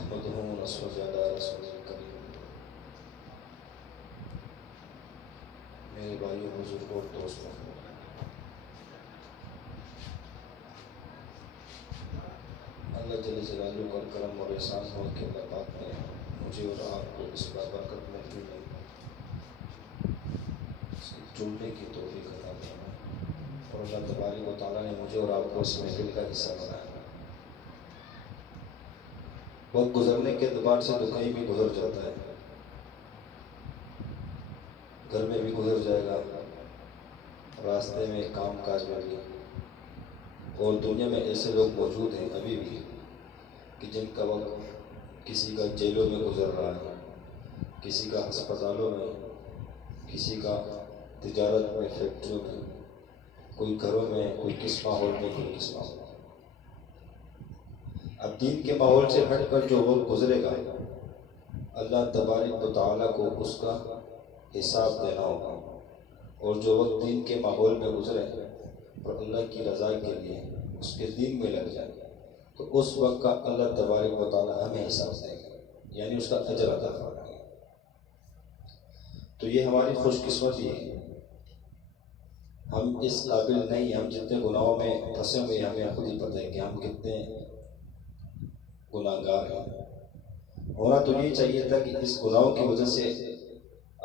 نحمده ونصلي على رسول الكريم۔ میرے بھائیوں، بزرگوں اور دوستوں، اللہ جل جلالہ کا کرم اور احسان ہو کہ اللہ پاک نے مجھے اور آپ کو اس بابرکت محفل میں اس کی جڑنے کی توفیق عطا فرمائی، اور اللہ تبارک و تعالیٰ نے مجھے اور آپ کو اس محفل کا حصہ بنایا۔ وقت گزرنے کے اعتبار سے تو کہیں بھی گزر جاتا ہے، گھر میں بھی گزر جائے گا، راستے میں، کام کاج میں بھی، اور دنیا میں ایسے لوگ موجود ہیں ابھی بھی کہ جن کا وقت کسی کا جیلوں میں گزر رہا ہے، کسی کا ہسپتالوں میں، کسی کا تجارت میں، فیکٹریوں میں، کوئی گھروں میں، کوئی کس ماحول میں، کوئی کس ماحول میں۔ اب دین کے ماحول سے ہٹ کر جو وقت گزرے گا، اللہ تبارک و تعالیٰ کو اس کا حساب دینا ہوگا، اور جو وقت دین کے ماحول میں گزرے اور اللہ کی رضا کے لیے اس کے دین میں لگ جائے تو اس وقت کا اللہ تبارک و تعالیٰ ہمیں حساب دے گا، یعنی اس کا اجر عطا فرمائے گا۔ تو یہ ہماری خوش قسمتی ہے، ہم اس قابل نہیں، ہم جتنے گناہوں میں پھنسے ہوئے ہمیں خود ہی پتہ ہے کہ ہم کتنے گناہ گار ہیں۔ ہونا تو یہ چاہیے تھا کہ اس گناہوں کی وجہ سے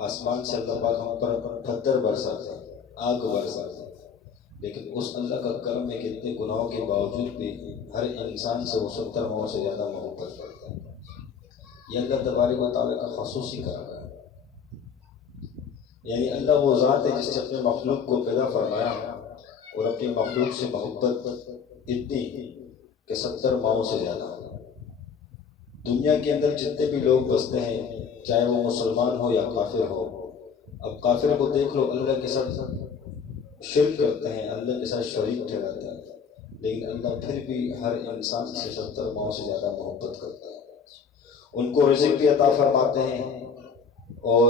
آسمان سے اللہ پاک ہم پر پتھر برساتے ہیں، آگ برساتے ہیں، لیکن اس اللہ کا کرم ہے کہ اتنے گناہوں کے باوجود بھی ہر انسان سے وہ 70 ماؤں سے زیادہ محبت کرتا ہے۔ یہ اللہ تبارک و تعالیٰ کا خصوصی کرم ہے، یعنی اللہ وہ ذات ہے جس نے اپنے مخلوق کو پیدا فرمایا اور اپنی مخلوق سے محبت اتنی کہ 70 ماؤں سے زیادہ۔ دنیا کے اندر جتنے بھی لوگ بستے ہیں، چاہے وہ مسلمان ہو یا کافر ہو، اب کافر کو دیکھ لو، اللہ کے ساتھ شرک کرتے ہیں، اللہ کے ساتھ شریک ٹھہراتے ہیں، لیکن اللہ پھر بھی ہر انسان سے 70 ماؤں سے زیادہ محبت کرتا ہے۔ ان کو رزق بھی عطا فرماتے ہیں، اور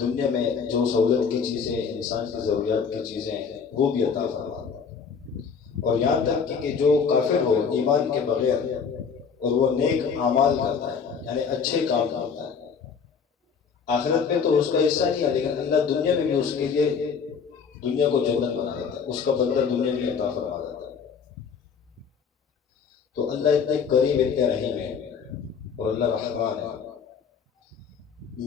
دنیا میں جو سہولت کی چیزیں، انسان کی ضروریات کی چیزیں ہیں وہ بھی عطا فرماتے ہیں، اور یہاں تک کہ جو کافر ہو ایمان کے بغیر اور وہ نیک اعمال کرتا ہے، یعنی اچھے کام کرتا ہے، آخرت میں تو اس کا حصہ نہیں ہے، لیکن اللہ دنیا میں بھی اس کے لیے دنیا کو جنت بنا دیتا ہے، اس کا بدلہ دنیا میں عطا فرما دیتا ہے۔ تو اللہ اتنے کریم، اتنے رحیم ہے، اور اللہ رحمان ہے۔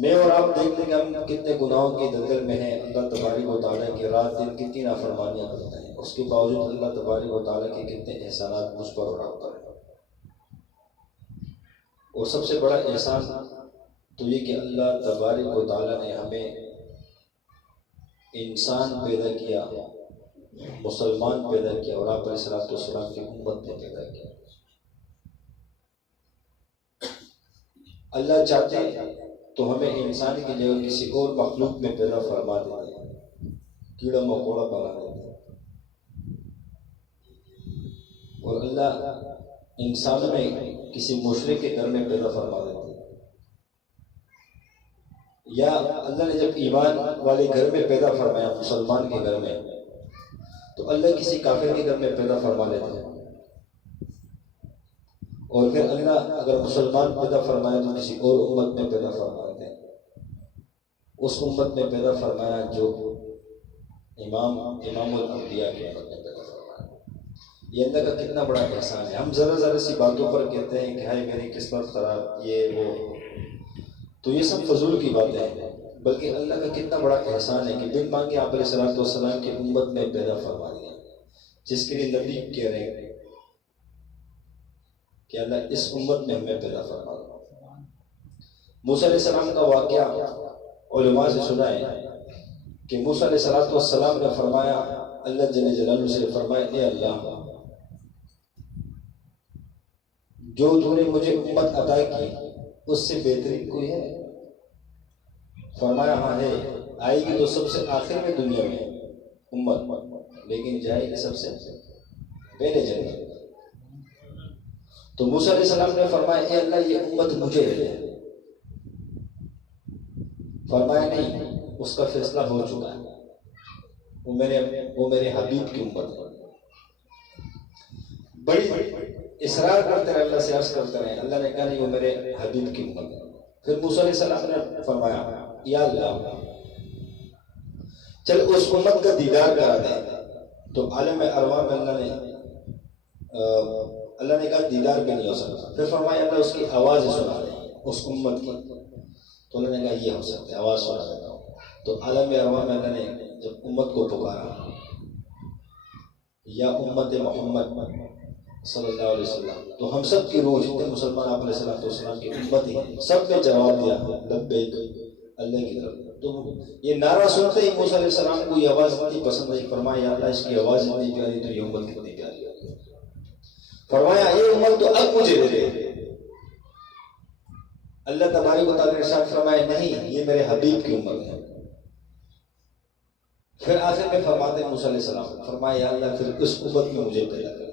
میں اور آپ دیکھ لیں کہ ہم کتنے گناہوں کی دلدل میں ہیں، اللہ تبارک و تعالیٰ کی رات دن کتنی نافرمانیاں کرتے ہیں، اس کے باوجود اللہ تبارک و تعالیٰ کے کتنے احسانات مجھ پر اور آپ پر ہیں۔ اور سب سے بڑا احسان تو یہ کہ اللہ تبارک و تعالیٰ نے ہمیں انسان پیدا کیا، مسلمان پیدا کیا، اور آپ علیہ السلام کی امت نے پیدا کیا۔ اللہ چاہتے ہیں تو ہمیں انسان کی جگہ کسی اور مخلوق میں پیدا فرما دیتے ہیں، کیڑا مکوڑا بنا دیتے ہیں، اور اللہ انسان میں کسی مشرک کے گھر میں پیدا فرما دیتے ہیں، یا اللہ نے جب ایمان والے گھر میں پیدا فرمایا، مسلمان کے گھر میں، تو اللہ کسی کافر کے گھر میں پیدا فرما لیتے ہیں، اور پھر اللہ اگر مسلمان پیدا فرمایا تو کسی اور امت میں پیدا فرما لیتے ہیں، اس امت میں پیدا فرمایا جو امام الانبیاء کی امت میں پیدا فرمایا۔ یہ اللہ کا کتنا بڑا احسان ہے۔ ہم ذرا سی باتوں پر کہتے ہیں کہ ہائے میری قسمت خراب، یہ وہ، تو یہ سب فضول کی باتیں ہیں، بلکہ اللہ کا کتنا بڑا احسان ہے کہ بن مانگے آپ علیہ السلام کی امت میں پیدا فرما دیا، جس کے لیے نبی کہہ رہے ہیں کہ اللہ اس امت میں ہمیں پیدا فرما دیا۔ موسیٰ علیہ السلام کا واقعہ علماء سے سنا ہے کہ موسیٰ علیہ السلام نے فرمایا، اللہ جل جلالہ سے فرمایا، اے اللہ، جو تو نے مجھے امت عطا کی اس سے بہترین کوئی ہے؟ فرمایا ہاں ہے، آئے گی تو سب سے آخر میں دنیا میں امت، لیکن جائے گی سب سے پہلے جنت۔ تو موسیٰ علیہ السلام نے فرمایا، اے اللہ یہ امت مجھے ہے۔ فرمایا نہیں، اس کا فیصلہ ہو چکا ہے، وہ میرے حبیب کی امت ہے۔ بڑی اصرار کرتے رہے، اللہ سے عرض کرتے رہے، اللہ نے کہا نہیں وہ میرے حبیب کی امت ہے۔ پھر موسیٰ علیہ السلام نے فرمایا یا اللہ چل اس امت کا دیدار کرا دے، تو عالم ارواح میں اللہ نے کہا دیدار بھی نہیں ہو سکتا۔ پھر فرمایا اللہ اس کی آواز سنا دے اس امت کی، تو اللہ نے کہا یہ ہو سکتا ہے، آواز سنا دیتا ہوں۔ تو عالم ارواح میں اللہ نے جب امت کو پکارا یا امت محمد صلی اللہ علیہ وسلم، تو ہم سب کی روح جتنے مسلمان آپ علیہ السلام کی امت ہی ہیں، سب نے جواب دیا لبیک اللہ کی طرف۔ تو یہ نعرہ سنتے ہی موسیٰ علیہ السلام کو یہ آواز اتنی پسند آئی، فرمایا یا اللہ اس کی آواز اتنی پیاری تو یہ امت کتنی پیاری ہے۔ فرمایا اے امت تو اب مجھے دے دے۔ اللہ تبارک و تعالیٰ نے ارشاد فرمایا نہیں یہ میرے حبیب کی امت ہے۔ پھر آخر میں فرماتے ہیں موسیٰ علیہ السلام، فرمایا یا اللہ پھر اس امت میں مجھے پیدا کر دے،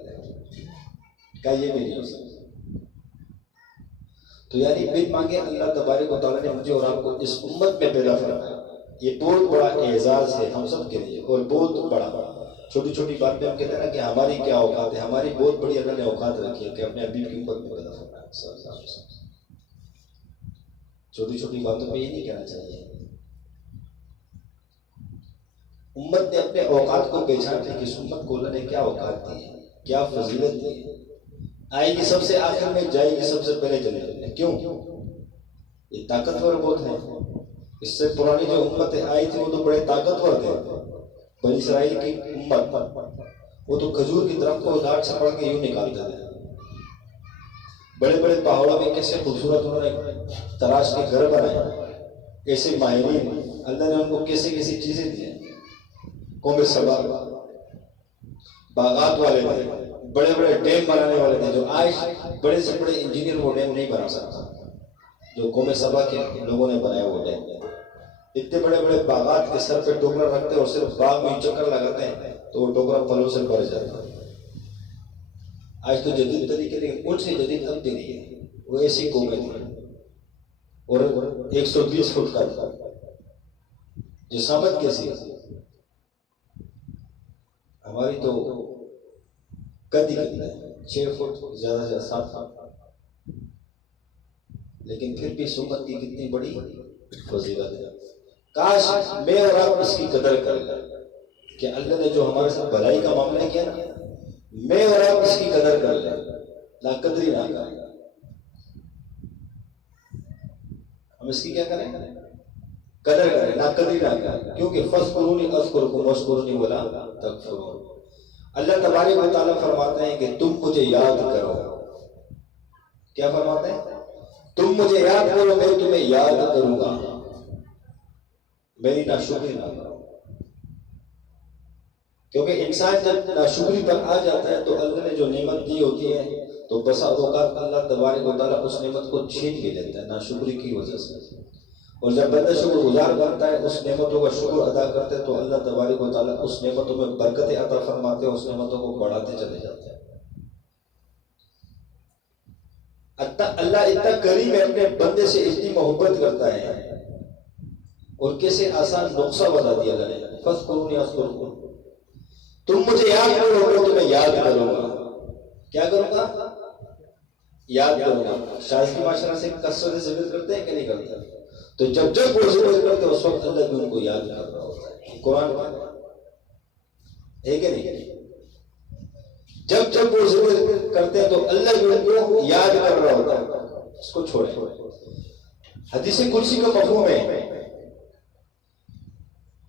کہا یہ بھی نہیں ہو سکتا۔ تو یعنی بن مانگے اللہ تبارک و تعالیٰ نے مجھے اور آپ کو اس امت میں پیدا فرمایا، یہ بہت بڑا اعزاز ہے ہم سب کے لیے، اور بہت بڑا۔ چھوٹی چھوٹی بات پہ ہم کہتے ہیں نا کہ ہماری کیا اوقات ہے، ہماری بہت بڑی اللہ نے اوقات رکھی ہے کہ اپنے حبیب کی امت میں پیدا فرمایا۔ چھوٹی چھوٹی باتوں پہ یہ نہیں کہنا چاہیے۔ امت نے اپنے اوقات کو پہچان لیا کہ اس امت کو اللہ نے کیا اوقات دی ہے، کیا فضیلت دی ہے۔ آئے گی سب سے آخر میں، جائے گی سب سے پہلے جنت میں۔ کیوں؟ یہ طاقتور بہت ہے۔ اس سے پرانی جو امتیں آئی تھی وہ تو بڑے طاقتور تھے۔ بنی اسرائیل کی امت وہ تو کھجور کی درخت کو داڑھ سے پڑ کے یوں نکالتے تھے۔ بڑے بڑے پہاڑوں میں کیسے خوبصورت انہوں نے تراش کے گھر بنائے، ایسے ماہرین اللہ نے ان کو کیسی کیسی چیزیں دی ہیں۔ قوم سبا باغات والے تھے، بڑے بڑے ڈیم بنانے والے تھے، جو آج بڑے سے بڑے انجینئر وہ ڈیم نہیں بنا سکتا جو قوم سبا کے لوگوں نے بنایا وہ ڈیم۔ اتنے بڑے بڑے باغات کے سر پہ ٹوکرا رکھتے اور صرف باغ میں چکر لگاتے ہیں تو وہ ٹوکرا پھلوں سے بھر جاتا ہے۔ آج تو جدید طریقے لیکن ان سے جدید اب بھی نہیں ہے، وہ ایسی قومیں تھیں اور 120 فٹ کا تھا۔ جسامت کیسی ہے ہماری تو قد ہی کتنا ہے، 6 فٹ زیادہ سے 7 فٹ، لیکن پھر بھی سمت کی کتنی بڑی فضیلت ہے۔ کاش میں اور آپ اس کی قدر کریں کہ اللہ نے جو ہمارے ساتھ بھلائی کا معاملہ کیا نا، میں اور آپ اس کی قدر کر لیں، لا قدری نہ کریں۔ ہم اس کی کیا کریں؟ قدر کریں، لا قدری نہ کریں، کیونکہ فاذکرونی اذکرکم واشکرونی ولا تکفرون۔ اللہ تبارک و تعالیٰ فرماتے ہیں کہ تم مجھے یاد کرو۔ کیا فرماتے ہیں؟ تم مجھے یاد کرو میں تمہیں یاد کروں گا، میری ناشکری نہ کرو۔ کیونکہ انسان جب ناشکری پر آ جاتا ہے تو اللہ نے جو نعمت دی ہوتی ہے تو بسا اوقات اللہ تبارک و تعالیٰ اس نعمت کو چھین بھی لیتا ہے ناشکری کی وجہ سے۔ اور جب بندہ شکر گزار بنتا ہے، اس نعمتوں کا شکر ادا کرتے تو اللہ تبارک و تعالیٰ اس نعمتوں میں برکتیں عطا فرماتے ہیں، اس نعمتوں کو بڑھاتے چلے جاتے ہیں۔ اللہ اتنا کریم ہے، اپنے بندے سے اتنی محبت کرتا ہے، اور کیسے آسان نقصہ بتا دیا اللہ نے، فاذکرونی اذکرکم، تم مجھے یاد کرو میں تمہیں یاد کروں گا۔ کیا کروں گا؟ یاد کروں گا۔ شائستہ معاشرہ سے کثرت سے ذکر کرتے ہیں کہ نہیں کرتے؟ تو جب جب وہ ذکر کرتے ہیں اس وقت اللہ بھی ان کو یاد کر رہا ہوتا ہے۔ قرآن ہے کہ نہیں؟ جب جب وہ ذکر کرتے ہیں تو اللہ بھی ان کو یاد کر رہا ہوتا ہے۔ اس کو چھوڑیں۔ حدیث قدسی کا مفہوم ہے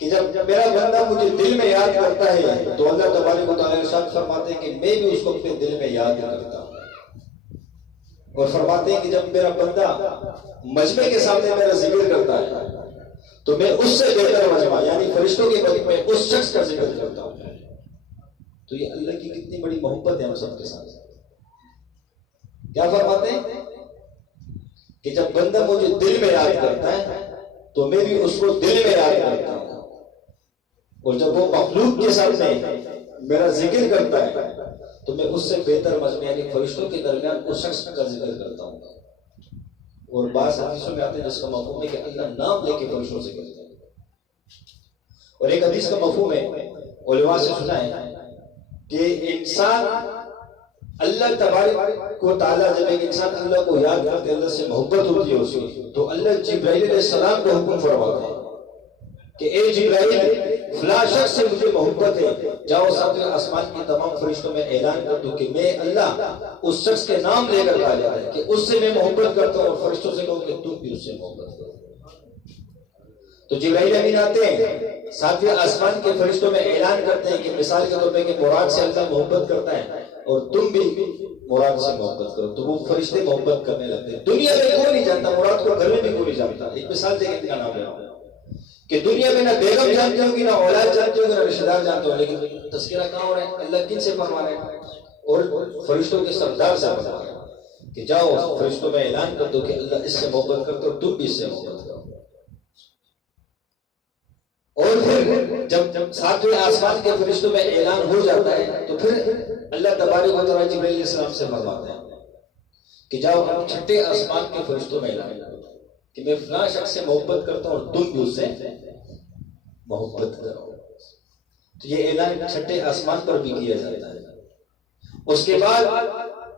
کہ جب میرا بندہ مجھے دل میں یاد کرتا ہے تو اللہ تبارک و تعالیٰ ارشاد فرماتے ہیں کہ میں بھی اس کو اپنے دل میں یاد کرتا ہوں، اور فرماتے ہیں کہ جب میرا بندہ مجمع کے سامنے میرا ذکر کرتا ہے تو میں اس سے بہتر مجمع یعنی فرشتوں کے مجمع میں اس شخص کا ذکر کرتا ہوں۔ تو یہ اللہ کی کتنی بڑی محبت ہے ہم سب کے ساتھ۔ کیا فرماتے ہیں کہ جب بندہ مجھے دل میں یاد کرتا ہے تو میں بھی اس کو دل میں یاد کرتا ہوں، اور جب وہ مخلوق کے سامنے میرا ذکر کرتا ہے تو میں اس سے بہتر مجمع یعنی فرشتوں کے درمیان اس شخص کا ذکر کرتا ہوں۔ اور بعض حدیثوں میں آتے ہیں جس کا مفہوم ہے کہ اللہ نام لے کے فرشتوں سے کرتا ہے، اور ایک حدیث کا مفہوم ہے علماء سے سنا ہے کہ انسان اللہ تبارک و تعالیٰ جب ایک انسان اللہ کو یاد کرتے اللہ سے محبت ہوتی ہے اس کی، تو اللہ جبرائیل علیہ السلام کو حکم فرماتے ہیں کہ اے جبرائیل فلاں شخص سے مجھے محبت ہے، جاؤ ساتویں آسمان کی تمام فرشتوں میں اعلان کر دو کہ میں اللہ اس شخص کے نام لے کر کہا جاتا ہے کہ اس سے میں محبت کرتا ہوں، اور فرشتوں سے کہوں کہ تم بھی اس سے محبت کرو۔ تو جبرائیل امین آتے ہیں، ساتویں آسمان کے فرشتوں میں اعلان کرتے ہیں کہ مثال کے طور پہ کہ مراد سے اللہ محبت کرتا ہے اور تم بھی مراد سے محبت کرو، تو وہ فرشتے محبت کرنے لگتے ہیں۔ دنیا میں کوئی نہیں جانتا مراد کو، گھر میں بھی کوئی نہیں جانتا۔ ایک مثال دے کے ان کا نام لے رہا ہوں کہ دنیا میں نہ بیگم جانتے ہوں گی، نہ اولاد جانتے ہوں گے، نہ رشتہ دار جانتے ہوں، لیکن تذکرہ کہاں ہو رہا ہے؟ اللہ کن سے فرما رہے ہیں؟ اور فرشتوں کے سردار سے فرما رہے ہیں کہ جاؤ فرشتوں میں اعلان کر دو کہ اللہ اس سے محبت کرتے اور تم بھی اس سے محبت کرو۔ اور پھر جب ساتویں آسمان کے فرشتوں میں اعلان ہو جاتا ہے تو پھر اللہ تبارک و تعالیٰ جبرائیل علیہ السلام سے فرماتے ہیں کہ جاؤ ہم چھٹے آسمان کے فرشتوں میں اعلان کرو کہ میں فلاں شخص سے محبت کرتا ہوں اور تم بھی اس سے محبت کرو۔ تو یہ اعلان چھٹے آسمان پر بھی کیا جاتا ہے۔ اس کے بعد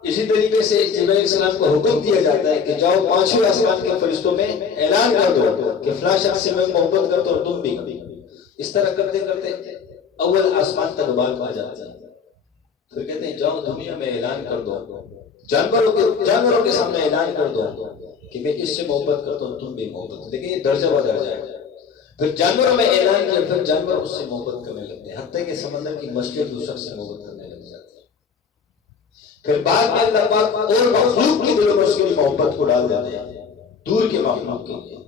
اسی طریقے سے جبرائیل علیہ السلام کو حکم دیا جاتا ہے کہ جاؤ پانچویں آسمان کے فرشتوں میں اعلان کر دو کہ فلاں شخص سے میں محبت کرتا ہوں اور تم بھی۔ اس طرح کرتے کرتے اول آسمان تک بات آ جاتی ہے۔ پھر کہتے ہیں جاؤ دنیا میں اعلان کر دو، جانوروں کے سامنے اعلان کر دو کہ میں اس سے محبت کرتا ہوں تم بھی محبت۔ لیکن یہ درجہ بدل جائے گا۔ پھر جانوروں میں اعلان کیا، پھر جانور اس سے محبت کرنے لگتے ہیں، حتیٰ کہ سمندر کی مچھلیاں دوسرے سے محبت کرنے لگ جاتی ہیں۔ پھر بعد میں اللہ پاک اور مخلوق کی دلوں میں اس کے لیے محبت کو ڈال دیتے ہیں، دور کے مخلوق کے لیے۔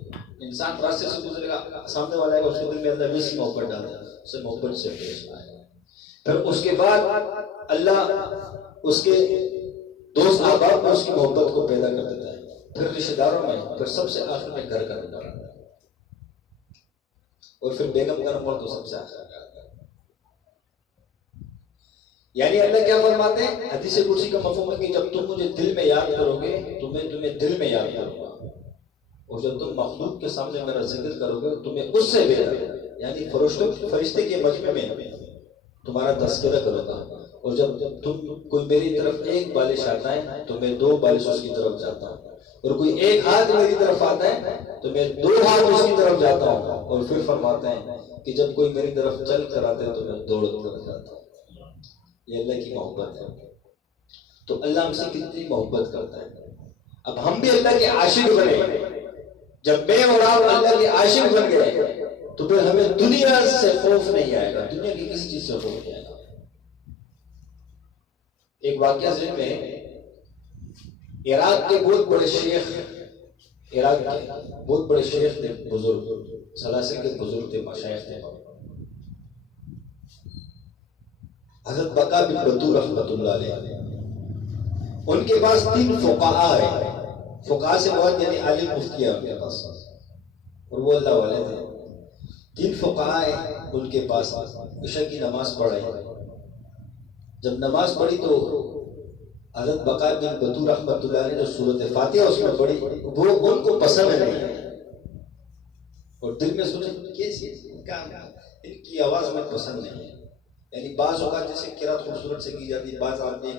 انسان راستے سے گزرے گا، سامنے والا ہے اس کے دل میں اللہ ویسی محبت ڈال دے، اسے محبت سے پیش آئے۔ پھر اس کے بعد اللہ اس کے دوست احباب میں اس کی محبت کو پیدا کر دیتا ہے، پھر رشتہ داروں میں، پھر سب سے آخر میں گھر کا نمبر آتا ہے، اور پھر بیگم کا نمبر تو سب سے آخر میں آتا ہے۔ یعنی اللہ کیا فرماتے ہیں؟ حدیث قدسی کا مفہوم ہے کہ جب تم مجھے دل میں یاد کرو گے تو میں تمہیں دل میں یاد کروں گا، اور جب تم مخلوق کے سامنے میرا ذکر کرو گے تمہیں اس سے بہتر، یعنی فرشتے کے مجمع میں تمہارا تذکرہ کروں گا، اور جب تم کوئی میری طرف ایک بالش آتا ہے تو میں دو بالش اس کی طرف جاتا ہوں، اور کوئی ایک ہاتھ میری طرف آتا ہے تو میں دو ہاتھ اس کی طرف جاتا ہوں۔ اور پھر فرماتے ہیں کہ جب کوئی میری طرف چل کر آتا ہے تو میں دوڑ کر جاتا ہوں۔ یہ اللہ کی محبت ہے۔ تو اللہ ہم سے کتنی محبت کرتا ہے۔ اب ہم بھی اللہ کے عاشق بنے، جب میں اور آپ اللہ کے عاشق بن گئے تو پھر ہمیں دنیا سے خوف نہیں آئے گا، دنیا کی کسی چیز سے خوف نہیں آئے گا۔ ایک واقعہ ذہن میں، عراق کے بہت بڑے شیخ، عراق کے بہت بڑے شیخ تھے، بزرگ سلاسل کے بزرگ تھے، مشائخ تھے، حضرت بقا بن بدور رحمۃ اللہ علیہ۔ ان کے پاس 3 فقہاء ہیں، فقہاء سے بہت یعنی عالم مفتی ہے ان کے پاس، اور وہ اللہ والے تھے۔ 3 فقہاء ہیں ان کے پاس، عشاء کی نماز پڑھائی۔ جب نماز پڑھی تو حضرت بقا بن بدور رحمۃ اللہ علیہ نے جو سورۃ فاتحہ اس میں پڑھی وہ ان کو پسند نہیں، اور دل میں سوچے کیسے ان کی آواز میں پسند نہیں ہے۔ یعنی بعض اوقات جیسے قرات خوبصورت سے کی جاتی ہے، بعض آدمی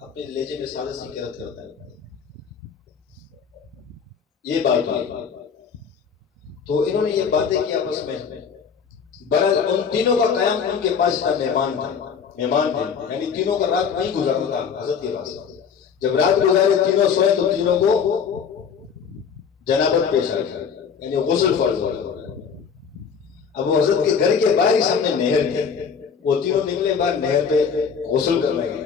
اپنے لہجے میں سادہ سی قرات کرتا ہے، یہ بات ہوئی۔ تو انہوں نے یہ باتیں کی آپس میں۔ بہرحال ان تینوں کا قیام ان کے پاس کا مہمان تھے، یعنی تینوں کا رات وہیں گزارتا تھا حضرت کے پاس۔ جب رات گزارے تینوں سوئے تو تینوں کو جنابت پیش آ گئی، یعنی غسل فرض ہو گیا۔ اب وہ حضرت کے گھر کے باہر ہی سامنے نہر تھی، وہ تینوں نکلے باہر نہر پہ غسل کرنے گئے۔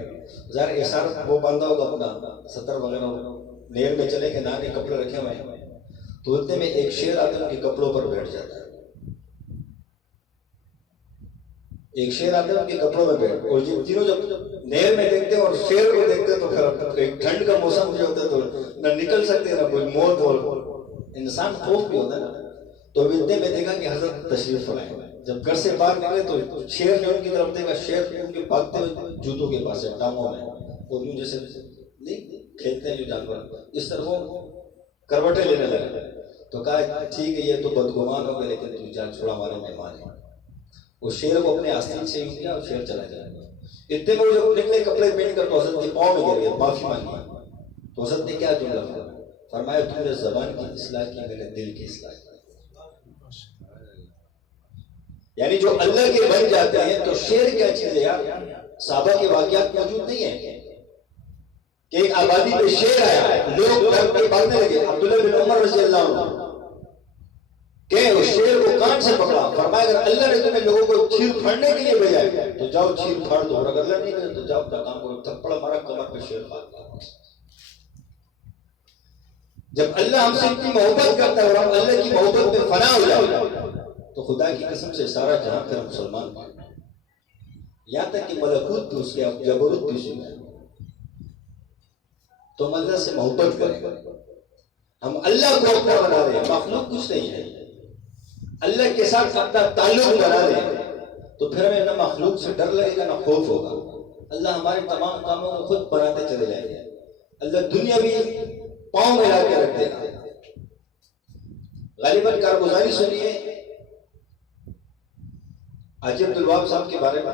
ظاہر احسار وہ باندھا ہوگا اپنا ستر وغیرہ، نہر میں چلے کے نانے کپڑے رکھے ہوئے ہیں، تو اتنے میں ایک شیر آتا ہے ان کے کپڑوں پر بیٹھ جاتا ہے، ایک شیر آتا ہے ان کے کپڑوں میں بیٹھ، اور تینوں جب نہر میں دیکھتے ہیں اور شیر کو دیکھتے ہیں تو پھر ٹھنڈ کا موسم جو ہوتا ہے تو نہ نکل سکتے نہ کوئی موت، اور انسان خوف بھی ہوتا ہے نا۔ تو اتنے میں دیکھا کہ حضرت تشریف لائے، جب گھر سے باہر نکلے تو شیر نے ان کی طرف دیکھا، شیر ان کے بھاگتے ہوئے جوتوں کے پاس ہے، ٹانگوں میں، اور یوں جیسے نہیں کھیلتے ہیں جو جانور، اس طرح وہ کروٹیں لینے لگے۔ تو کہا ٹھیک ہے یہ تو بدگمان ہو گئے، لیکن تو جان چھوڑا ہمارے مہمان ہیں۔ وہ شیر کو اپنے آستین سے یوں کیا اور شیر چلا گیا۔ اتنے میں وہ جب نکلے کپڑے پہن کر تو حضرت کے پاؤں میں گر گئے، معافی مانگی، تو حضرت نے کیا جملہ فرمایا، تم نے زبان کی اصلاح کی، میں نے دل کی اصلاح کی۔ یعنی جو اللہ کے بن جاتے ہیں تو شعر کیا چیز ہے یار، صحابہ کے واقعات موجود نہیں ہیں کہ ایک آبادی پہ شعر آیا، لوگ ڈر کے بھاگنے لگے، عبداللہ بن عمر رضی اللہ عنہ کہ اس شعر کو کان سے پکڑا، فرمایا اگر اللہ نے تمہیں لوگوں کو چیر پھاڑنے کے لیے بھیجا ہے تو جاؤ چیر پھاڑ دو، اور اگر اللہ نہیں بھیجا تو جاؤ اپنا کام کرو۔ تھپڑ مارا، کمر پہ شعر پھاڑ دیا۔ جب اللہ ہم سے اتنی محبت کرتا ہے اور ہم اللہ کی محبت میں فنا ہو جائے تو خدا کی قسم سے سارا جہاں پھر مسلمان بن جائے، یہاں تک کہ ملکوت بھی اس کے جبروت بھی سن جائے۔ تو ہم اللہ سے محبت کریں، ہم اللہ کو اپنا بنا رہے ہیں، مخلوق کچھ نہیں ہے، اللہ کے ساتھ اپنا تعلق بنا رہے ہیں، تو پھر ہمیں نہ مخلوق سے ڈر لگے گا نہ خوف ہوگا۔ اللہ ہمارے تمام کاموں کو خود بناتے چلے جائیں گے، اللہ دنیا بھی پاؤں میں لا کے رکھ دے گا۔ غالباً کارگزاری سنیے حاجی عبدالوہاب صاحب کے بارے میں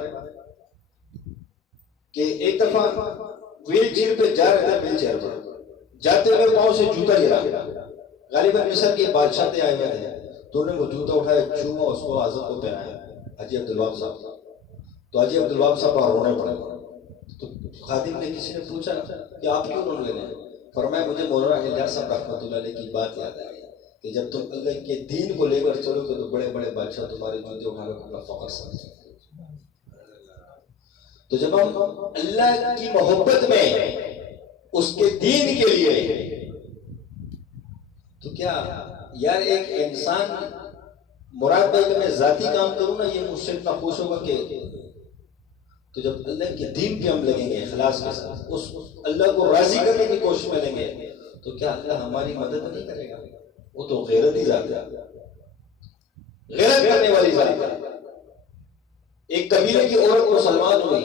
کہ ایک دفعہ ویل چیئر پہ جا رہے تھے، ویل چیئر پر جاتے ہوئے پاؤں سے جوتا گرا، غالباً مصر کے بادشاہ تھے آئے ہوئے تھے، تو انہوں نے وہ جوتا اٹھایا، چوما، اس کو حضرت کو پہنایا حاجی عبدالوہاب صاحب۔ تو حاجی عبدالوہاب صاحب رونے پڑے، تو خادم نے کسی نے پوچھا کہ آپ کیوں رونے لگے؟ فرمایا مجھے مولانا الیاس صاحب رحمۃ اللہ علیہ کی بات یاد آئی کہ جب تم اللہ کے دین کو لے کر چلو گے تو بڑے بڑے بادشاہ تمہارے جوتے اٹھا کر اپنا فخر سمجھیں گے۔ تو جب ہم اللہ کی محبت میں اس کے دین کے لیے، تو کیا یار ایک انسان مراد بھائی کہ میں ذاتی کام کروں نا یہ مجھ سے اتنا خوش ہوگا کہ، تو جب اللہ کے دین پہ ہم لگیں گے اخلاص کے ساتھ، اس اللہ کو راضی کرنے کی کوشش میں لیں گے، تو کیا اللہ ہماری مدد نہیں کرے گا؟ وہ تو غیرت ہی ذات ہے، غیرت کرنے والی ذات ہے۔ ایک قبیلے کی عورت مسلمان ہوئی،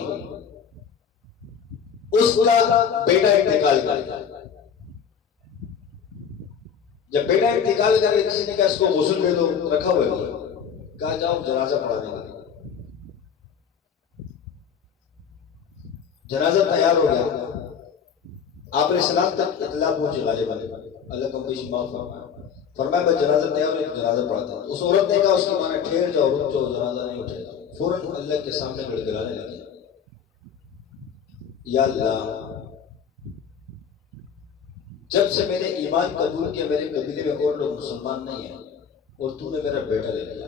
اس کا بیٹا انتقال کر گیا۔ جب بیٹا انتقال کر گیا کسی نے کہا اس کو غسل دے دو، رکھا ہوا ہے، کہا جاؤ جنازہ پڑھانے کے لیے۔ جنازہ تیار ہو گیا، آپ نے سلام تک اطلاع پہنچی، غالباً اللہ کم بیشی معاف فرمایا بس جنازہ تیار ہو جنازہ پڑھاتا ہے۔ اس عورت نے کہا اس کی ماں نے ٹھہر جاؤ، رک جاؤ، جنازہ نہیں اٹھے گا۔ فوراً اللہ کے سامنے گڑگڑانے لگے، یا اللہ جب سے میں نے ایمان قبول کیا میرے قبیلے میں اور لوگ مسلمان نہیں ہیں اور تو نے میرا بیٹا لے لیا،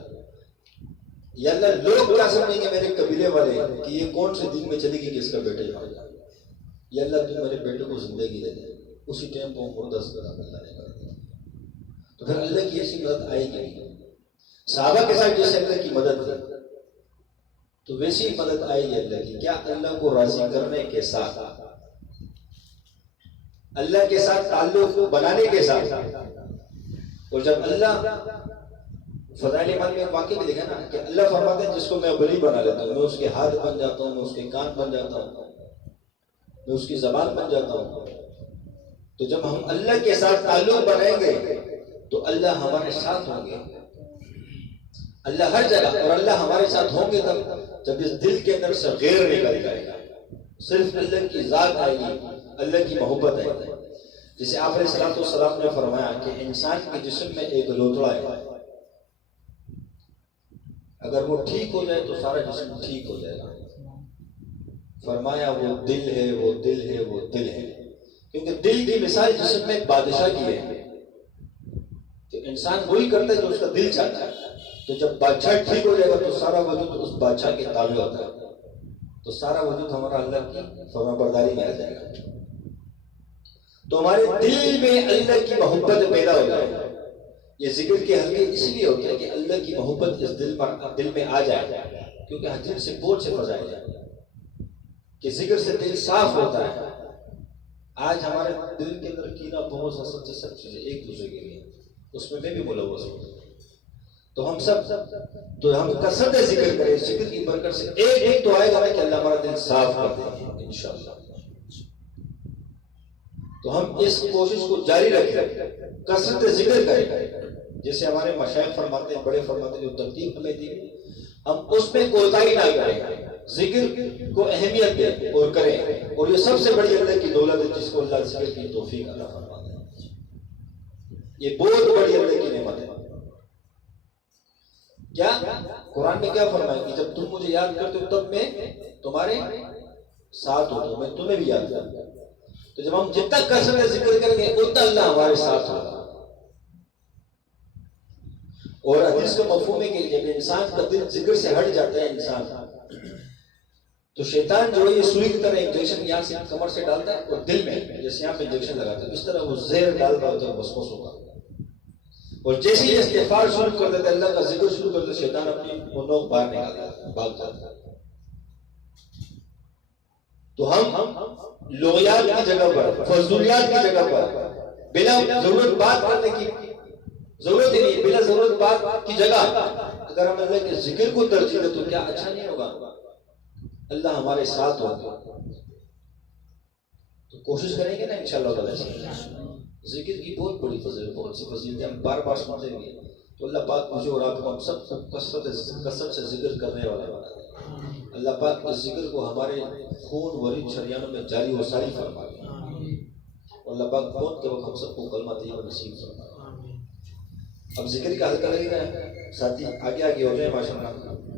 یا اللہ لوگ کیا سمجھیں گے میرے قبیلے والے کہ یہ کون سے دن میں چلے گی کہ اس کا بیٹا مر جائے، یا اللہ تو میرے بیٹے کو زندگی دے دے۔ اسی ٹائم کو مردہ اللہ نے کر دیا۔ تو پھر اللہ کی ایسی مدد آئے گی، صحابہ کے ساتھ جیسے اللہ کی مدد ہے تو ویسی مدد آئے گی اللہ کی۔ کیا اللہ کو راضی کرنے کے ساتھ، اللہ کے ساتھ تعلق بنانے کے ساتھ، اور جب اللہ فضائل ایمان میں واقعی بھی دیکھا نا کہ اللہ فرماتے ہیں جس کو میں ولی بنا لیتا ہوں، میں اس کے ہاتھ بن جاتا ہوں، میں اس کے کان بن جاتا ہوں، میں اس کی زبان بن جاتا ہوں۔ تو جب ہم اللہ کے ساتھ تعلق بنائیں گے تو اللہ ہمارے ساتھ ہوں گے، اللہ ہر جگہ، اور اللہ ہمارے ساتھ ہوں گے تب جب اس دل کے اندر سے غیر نکل جائے گا، صرف اللہ کی ذات آئے گی، اللہ کی محبت آئے گی۔ جسے آپ علیہ الصلوۃ والسلام نے فرمایا کہ انسان کے جسم میں ایک لوتڑا ہے، اگر وہ ٹھیک ہو جائے تو سارا جسم ٹھیک ہو جائے گا۔ فرمایا وہ دل ہے، وہ دل ہے، وہ دل ہے، کیونکہ دل کی مثال جسم میں بادشاہ کی ہے، تو انسان وہی کرتا ہے جو اس کا دل چاہتا ہے۔ تو جب بادشاہ ٹھیک ہو جائے گا تو سارا وجود اس بادشاہ کے تابع ہوتا ہے، تو سارا وجود ہمارا اللہ کی فرما برداری میں آ جائے گا۔ تو ہمارے دل میں اللہ کی محبت پیدا ہو جائے گا۔ یہ ذکر کے حلقے اس لیے ہوتے ہیں کہ اللہ کی محبت اس دل میں آ جائے، کیونکہ حجر سے بوجھ سے فضائل جائے کہ ذکر سے دل صاف ہوتا ہے۔ آج ہمارے دل کے اندر کینہ، بغض، حسد سے سب چیزیں ایک دوسرے کے لیے، اس میں بھی ملوث ہوں، تو ہم کثرت ذکر کریں، ذکر کی برکت سے ایک تو آئے گا کہ اللہ ہمارا دل صاف کر دے گا انشاءاللہ۔ تو ہم اس کوشش کو جاری رکھیں، کثرت ذکر کریں، جیسے ہمارے مشائخ فرماتے ہیں، بڑے فرماتے ہیں جو ترتیب ہمیں دی، ہم اس میں کوتاہی نہ کریں۔ ذکر کو اہمیت دیں اور کریں، اور یہ سب سے بڑی اللہ کی دولت ہے جس کو اللہ ذکر کی توفیق عطا فرماتا ہے۔ یہ بہت بڑی اللہ کی نعمت ہے۔ کیا قرآن میں کیا فرمایا کہ جب تم مجھے یاد کرتے ہو تب میں تمہارے ساتھ ہوتا ہوں، میں تمہیں بھی یاد کرتا ہوں۔ تو جب ہم جتنا کثرت ذکر کریں گے اتنا اللہ ہمارے ساتھ ہوگا۔ اور حدیث کا مفہوم ہے کہ جب انسان کا دل ذکر سے ہٹ جاتا ہے انسان، تو شیطان جو ہے یہ سوئی کی طرح انجیکشن یہاں سے کمر سے ڈالتا ہے اور دل میں جیسے یہاں پہ انجیکشن لگاتا ہے اس طرح وہ زہر ڈال رہا ہوتا ہے وسوس ہوگا، اور جیسے ہی استغفار شروع کر دیتا ہے، اللہ کا ذکر شروع کر دیتا ہے، شیطان اپنی نوک باہر نکال دیتا ہے، بھاگ جاتا ہے۔ تو ہم لغیات کی جگہ پر، فضولیات کی جگہ پر، بلا ضرورت بات کرنے کی ضرورت ہی نہیں، بلا ضرورت بات کی جگہ اگر ہم اللہ کے ذکر کو ترجیح دیں تو کیا اچھا نہیں ہوگا؟ اللہ ہمارے ساتھ ہوگا۔ تو کوشش کریں گے نا انشاءاللہ تعالی۔ ذکر کی بہت بڑی فضیلت، بہت سی فضیلتیں ہم بار بار سنتے گے، تو اللہ پاک مجھے اور آپ کو ہم سب کثرت سے ذکر کرنے والے بنا دے۔ اللہ پاک اس ذکر کو ہمارے خون ورید شریانوں میں جاری و ساری فرما دے۔ اللہ پاک موت کے وقت ہم سب کو کلمہ طیبہ نصیب فرما دے۔ اب ذکر کا حلقہ لگے گا، ساتھی آگے آگے ہو جائے ماشاءاللہ۔